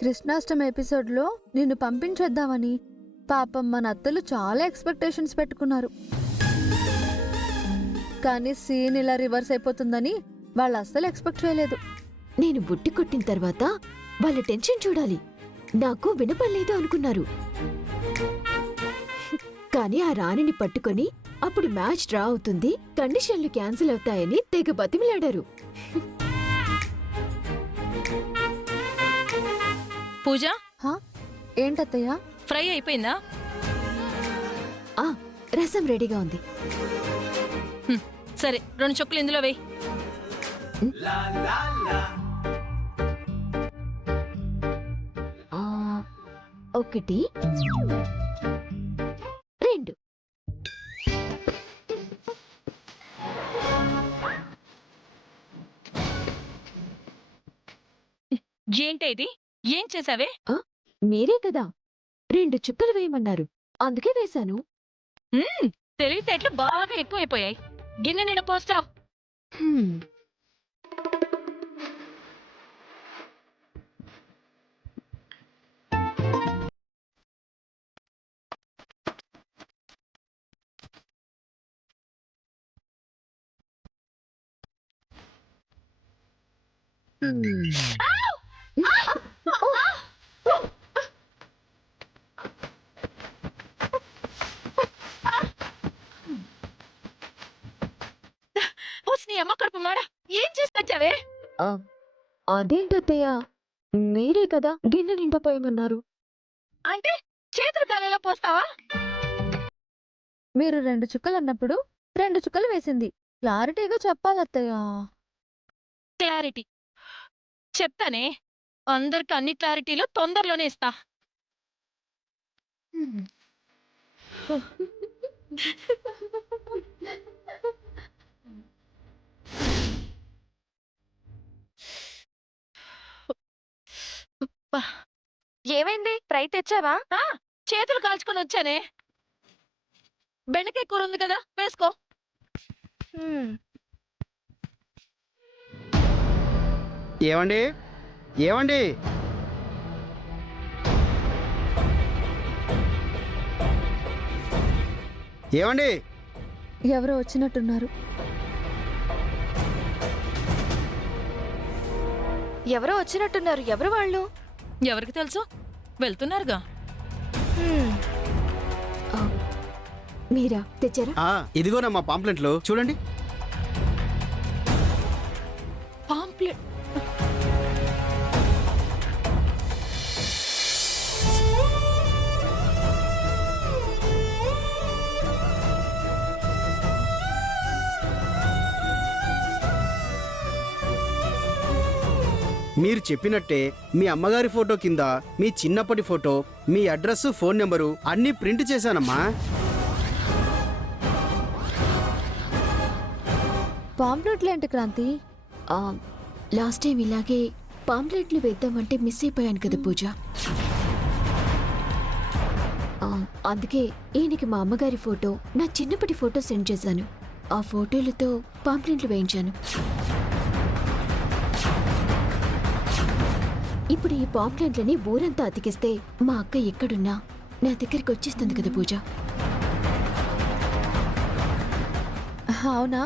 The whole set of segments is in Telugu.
కృష్ణాష్టమి ఎపిసోడ్లో నిన్ను పంపించేద్దామని పాపం మన అత్తలు చాలా ఎక్స్పెక్టేషన్స్ పెట్టుకున్నారు. కానీ సీన్ ఇలా రివర్స్ అయిపోతుందని వాళ్ళు అస్సలు ఎక్స్పెక్ట్ చేయలేదు. నేను బుట్టి కొట్టిన తర్వాత వాళ్ళ టెన్షన్ చూడాలి, నాకు వినపడలేదు అనుకున్నారు. కానీ ఆ రాణిని పట్టుకొని అప్పుడు మ్యాచ్ డ్రా అవుతుంది, కండిషన్లు క్యాన్సిల్ అవుతాయని తెగ బతిమిలాడారు. పూజ, ఏంటత్తయ్య? ఫ్రై అయిపోయిందా? ఆ రసం రెడీగా ఉంది. సరే, 2 చుక్కలు ఇందులో వేయి. ఒకటి, 2. ఏంటి ఏం చేసావే? మీరే కదా 2 చుక్కలు వేయమన్నారు, అందుకే వేశాను. తెలివితేటలు బాగా ఎక్కువైపోయాయి. గిన్నె నిండా పోస్తావు. నీ అమ్మ కడుపు మాడ, ఏం చేసుకొచ్చావే? అదేంటత్తయ్య, మీరే కదా గిన్నె నింపపోయమన్నారు. అంటే చేతులు కాలేలా పోస్తావా? మీరు 2 చుక్కలు అన్నప్పుడు 2 చుక్కలు వేసింది. క్లారిటీగా చెప్పాలత్తయ్య. క్లారిటీ చెప్తానే, అందరికి అన్ని క్లారిటీలు తొందరలోనే ఇస్తా. ఏమైంది? ఫ్రై తెచ్చావా? చేతులు కాల్చుకొని వచ్చానే. బెండకాయ కూర ఉంది కదా, వేసుకో. ఏమండి ఏమండి ఏమండి ఎవరో వచ్చినట్టున్నారు. ఎవరో వచ్చినట్టున్నారు. ఎవరు వాళ్ళు? ఎవరికి తెలుసు, వెళ్తున్నారుగా. మీరా తెచ్చారా? ఇదిగోనమ్మా పాంప్లెట్లు చూడండి. పాంప్లెట్? మీరు చెప్పినట్టే మీ అమ్మగారి ఫోటో కింద మీ చిన్నప్పటి ఫోటో, మీ అడ్రస్, ఫోన్ నెంబరు అన్నీ ప్రింట్ చేశానమ్మా. పాంప్లెట్లు ఏంటి క్రాంతి? లాస్ట్ టైం ఇలాగే పాంప్లెట్లు వేద్దామంటే మిస్ అయిపోయాను కదా పూజ. అందుకే ఈయనకి మా అమ్మగారి ఫోటో, నా చిన్నప్పటి ఫోటో సెండ్ చేశాను. ఆ ఫోటోలతో పాంప్లెట్లు వేయించాను. ఇప్పుడు ఈ పాంప్లెట్లని ఊరంతా అతికిస్తే మా అక్క ఎక్కడున్నా నా దగ్గరికి వచ్చేస్తుంది కదా పూజ. అవునా?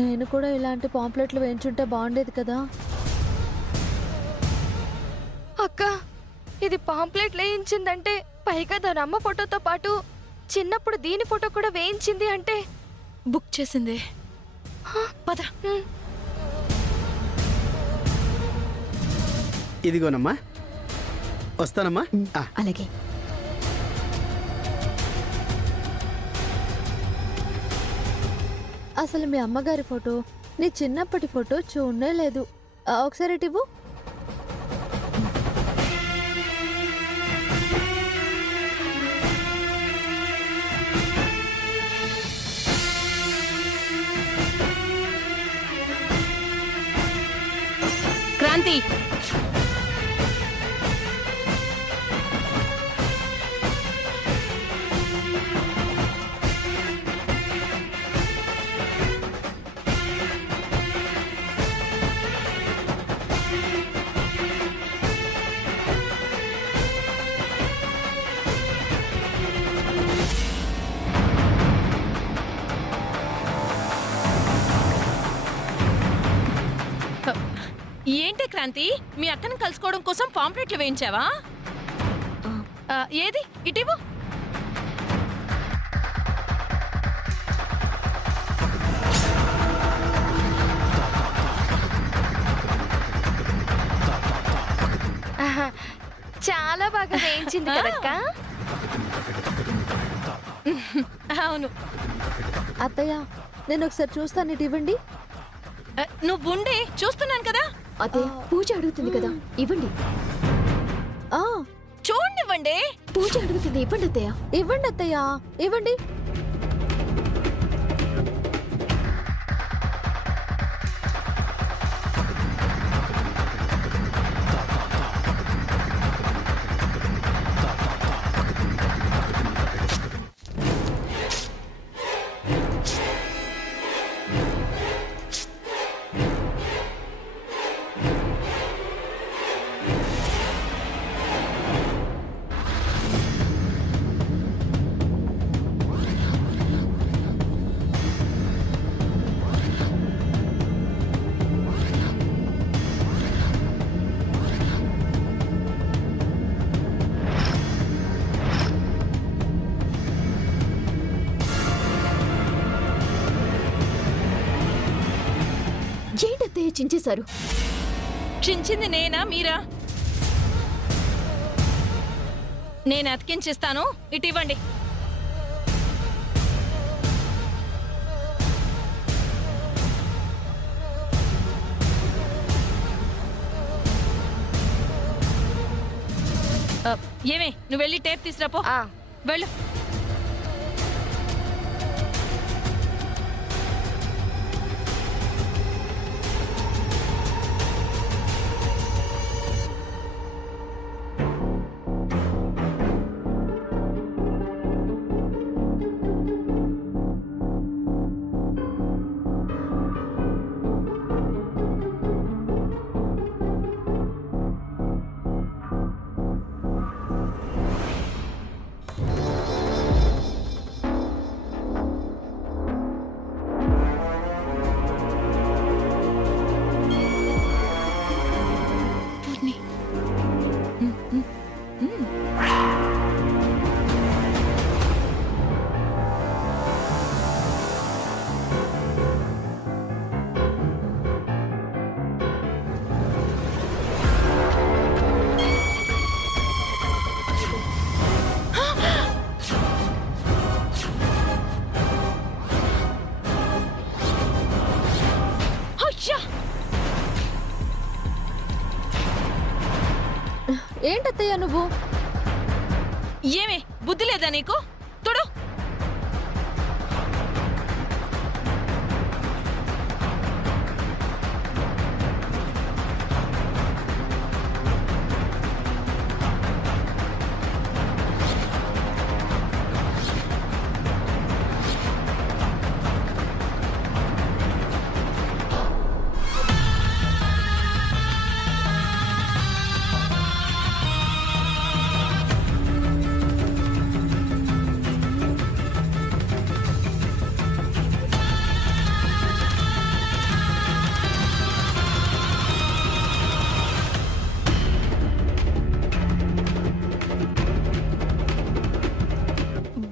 నేను కూడా ఇలాంటి పాంప్లెట్లు వేయించుంటే బాగుండేది కదా. అక్క, ఇది పాంప్లెట్ వేయించిందంటే, పైగా దాని అమ్మ ఫోటోతో పాటు చిన్నప్పుడు దీని ఫోటో కూడా వేయించింది అంటే బుక్ చేసిందే. పద. ఇదిగోనమ్మా, వస్తానమ్మా. అలాగే. అసలు మీ అమ్మగారి ఫోటో, నీ చిన్నప్పటి ఫోటో చూడనే లేదు. ఒకసారి ఇవ్వు. క్రాంతి, క్రాంతి మీ అక్కను కలుసుకోవడం కోసం పాంప్లెట్లు వేయించావా? ఏది ఇటీవు. ఆహా, చాలా బాగా వేయించింది కదక్క. అవును. అత్తయ్య నేను ఒకసారి చూస్తాను, ఇటు ఇవ్వండి. నువ్వుండే చూస్తున్నాను కదా. అదే పూజ అడుగుతుంది కదా, ఇవ్వండి. ఆ, చూడండివ్వండి. పూజ అడుగుతుంది, ఇవ్వండి అత్తయ్య. ఇవ్వండి అత్తయ్య, ఇవ్వండి. ఏంటత్తయ్య చించేశారు? చించింది నేనా మీరా? నేను అతికించిస్తాను, ఇటు ఇవ్వండి. ఏమే నువ్వు వెళ్ళి టేప్ తీసుకురాపో. ఆ, వెళ్ళు. ఏంటత్తయ్య నువ్వు? ఏమే బుద్ధి లేదా నీకు? తొడు.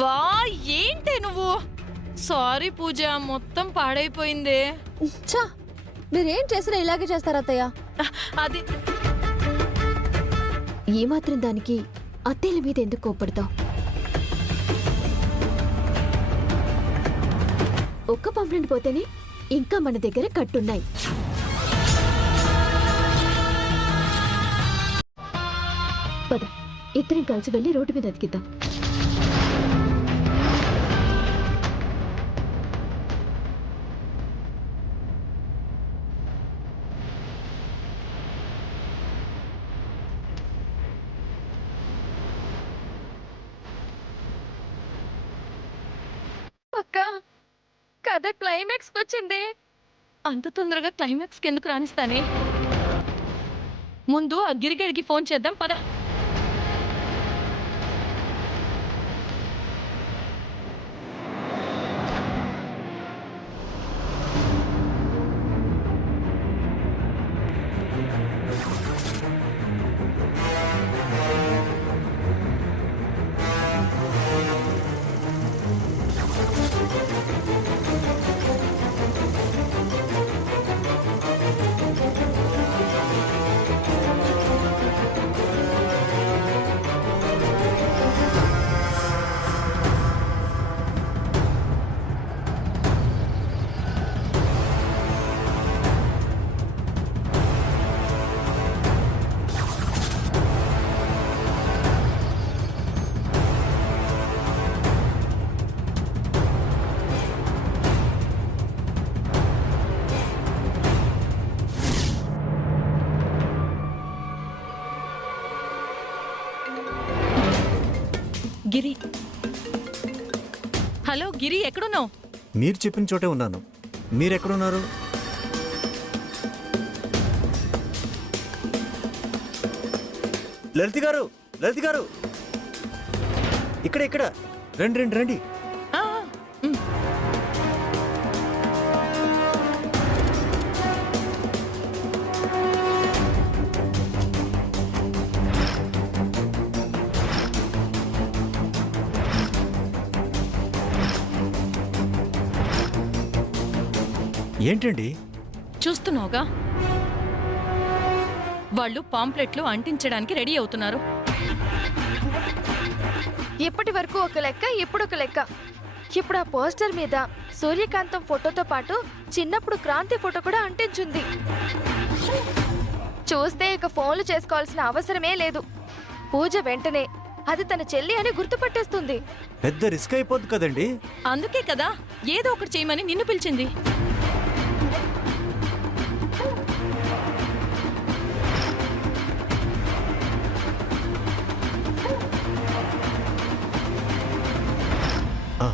బా ఏంటి నువ్వు? సారీ పూజ, మొత్తం పాడైపోయింది. ఛా, మీరేం చేసినా ఇలాగే చేస్తారు అత్తయ్య. అది ఏమాత్రం దానికి అత్తయ్యల మీద ఎందుకు కోప్పడతావు? ఒక్క పంప్లెంట్ పోతేనే ఇంకా మన దగ్గర కట్టున్నాయి. పద, ఇద్దరం కలిసి వెళ్ళి రోడ్డు మీద అతికిద్దాం. అక్క, కథ క్లైమాక్స్ వచ్చింది. అంత తొందరగా క్లైమాక్స్కి ఎందుకు రాణిస్తానే? ముందు ఆ గిరిగడికి ఫోన్ చేద్దాం పద. హలో గిరి, ఎక్కడున్నావు? మీరు చెప్పిన చోటే ఉన్నాను. మీరెక్కడున్నారు? లలిత గారు, లలిత గారు, ఇక్కడ ఇక్కడ రండి రండి రండి. ఆ, ఉమ్. ఏంటండి? చూస్తున్నావుగా, వాళ్ళు పాంప్లెట్లు అంటించడానికి రెడీ అవుతున్నారు. ఇప్పటి వరకు ఒక లెక్క, ఇప్పుడు ఒక లెక్క. ఇప్పుడు ఆ పోస్టర్ మీద సూర్యకాంతం ఫోటోతో పాటు చిన్నప్పుడు క్రాంతి ఫోటో కూడా అంటించుంది. చూస్తే ఇక ఫోన్లు చేసుకోవాల్సిన అవసరమే లేదు. పూజ వెంటనే అది తన చెల్లి అని గుర్తుపట్టేస్తుంది. పెద్ద రిస్క్ అయిపోద్ది కదండి. అందుకే కదా ఏదో ఒకటి చేయమని నిన్ను పిలిచింది. ఆ,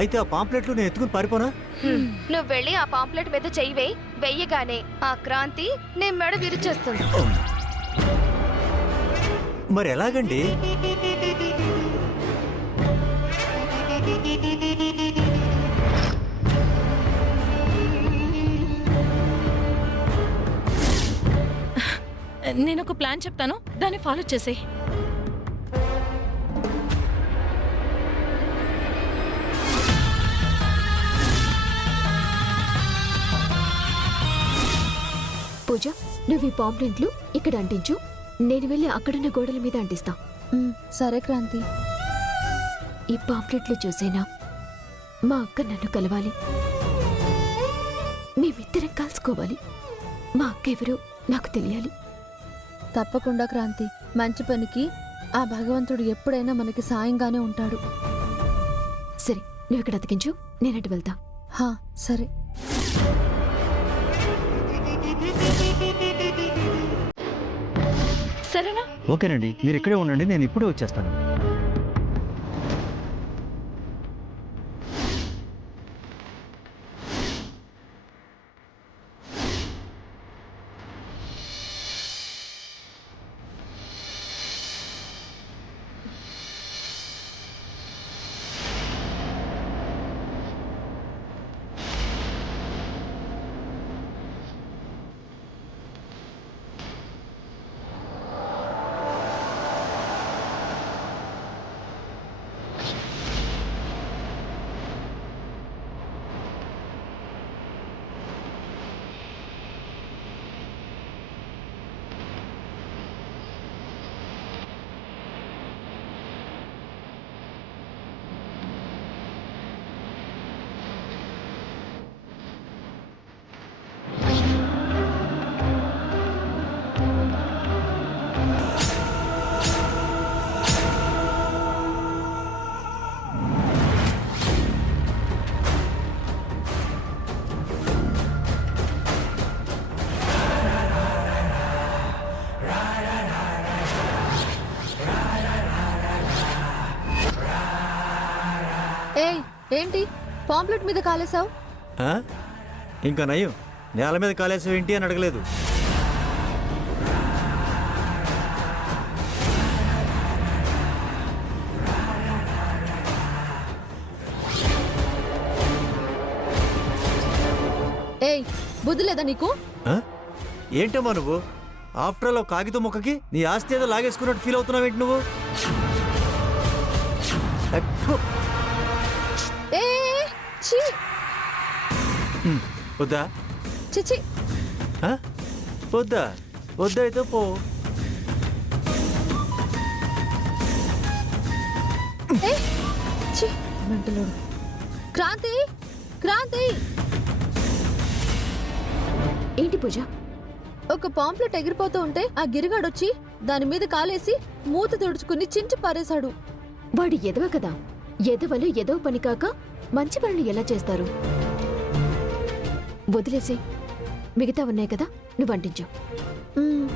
అయితే ఆ పాంప్లెట్లు నేను ఎత్తుకుని పారిపోనా? నువ్వు వెళ్ళి ఆ పాంప్లెట్ మీద చెయ్యి వేయి. వెయ్యగానే ఆ క్రాంతి నీ మెడ విరిచేస్తుంది. మరి ఎలాగండి? నేను ఒక ప్లాన్ చెప్తాను, దాన్ని ఫాలో చేసే. పూజ, నువ్వు ఈ పాంప్లెంట్లు ఇక్కడ అంటించు. నేను వెళ్ళి అక్కడున్న గోడల మీద అంటిస్తా. సరే క్రాంతి. ఈ పాంప్లెట్లు చూసేనా మా అక్క నన్ను కలవాలి, మేమిద్దరం కలుసుకోవాలి. మా అక్క ఎవరో నాకు తెలియాలి. తప్పకుండా క్రాంతి. మంచి పనికి ఆ భగవంతుడు ఎప్పుడైనా మనకి సాయంగానే ఉంటాడు. సరే, నువ్వు ఇక్కడ అతికించు, నేను అటు వెళ్తా. హా, సరే. సరేనా? ఓకేనండి, మీరు ఇక్కడే ఉండండి, నేను ఇప్పుడే వచ్చేస్తాను. ఏయ్, ఏంటి పాంప్లెట్ మీద కాలేసావు? ఆ? ఇంకా నయ్యం, నేల మీద కాలేసావు ఏంటి అని అడగలేదు. ఏయ్, బుద్ధి లేదా నీకు? ఆ? ఏంటమ్మా నువ్వు? ఆఫ్టర్ ఆల్ కాగితం మొక్కకి నీ ఆస్తి ఏదో లాగేసుకున్నట్టు ఫీల్ అవుతున్నావేంటి నువ్వు? అబ్బో. ఏ ఛీ, వద్దా? చిచి. ఆ? వద్దా? వద్దా అయితే పో. ఏ ఛీ, మెంటలోడు. క్రాంతి, క్రాంతి. ఏంటి పూజ? ఒక పాంప్లెట్ ఎగిరిపోతూ ఉంటే ఆ గిరిగాడొచ్చి దాని మీద కాలేసి మూత తుడుచుకుని చించి పారేశాడు. వాడు ఎదవ కదా. ఎదవలు ఎదవ పని కాక మంచి పనులు ఎలా చేస్తారు? వదిలేసి మిగతా ఉన్నాయి కదా, నువ్వు అంటించు. మ్మ్.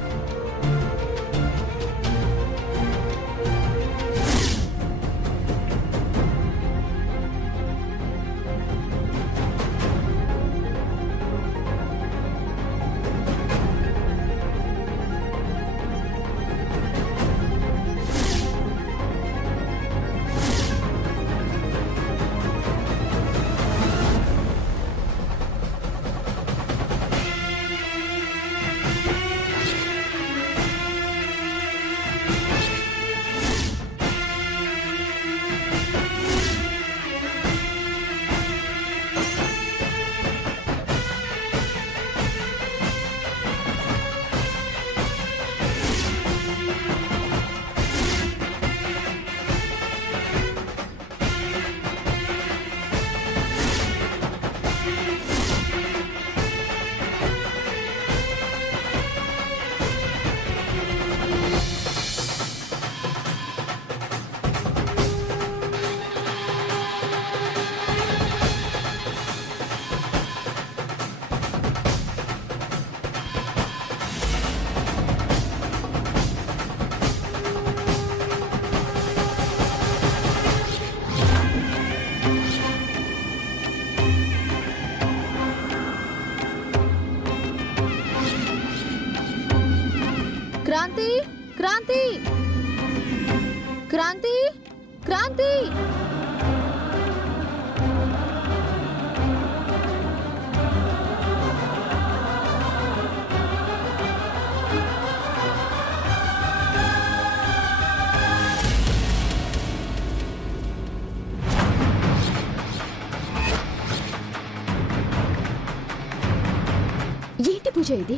ఏంటి పూజ ఇది?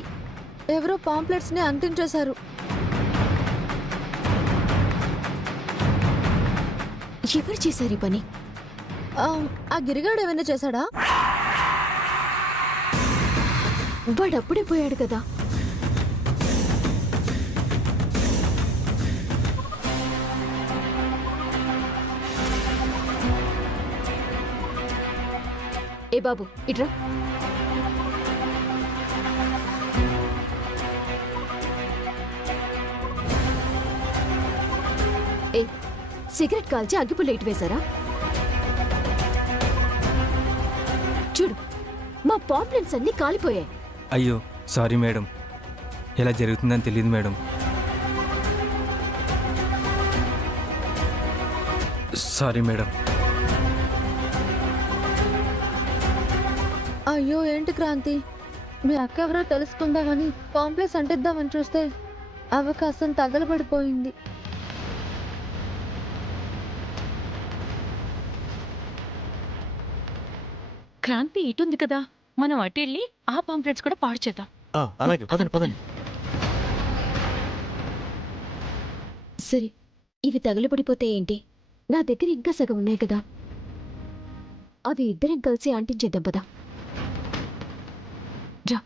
ఎవరో పాంప్లెట్స్ ని అంటించేశారు. ఎవరు చేశారు ఈ పని? ఆ గిరిగాడు ఏమైనా చేశాడా? వాడు అప్పుడే పోయాడు కదా. ఏ బాబు ఇట్రా. ఏ సిగరెట్ కాల్చి అగ్గిపుల్ల ఇటు వేశారా? చూడు, మా పాంప్లెట్స్ అన్ని కాలిపోయాయి. అయ్యో సారీ మేడం, ఇలా జరుగుతుందని తెలియదు మేడం. Sorry madam. అయ్యో ఏంటి క్రాంతి, మీ అక్క ఎవరో తెలుసుకుందామని పాంప్లెట్స్ అంటిద్దామని చూస్తే అవకాశం తగలబడిపోయింది. క్రాంతి ఇటుంది కదా, మనం అటు వెళ్ళి ఆ పాంప్లెట్స్ కూడా పాడు చేద్దాం. అలాగే పదండి పదండి. సరే, ఇవి తగలబడిపోతే ఏంటి? నా దగ్గర ఇంకా సగం ఉన్నాయి కదా, అవి ఇద్దరం కలిసి అంటించేద్దాం పదా. రా.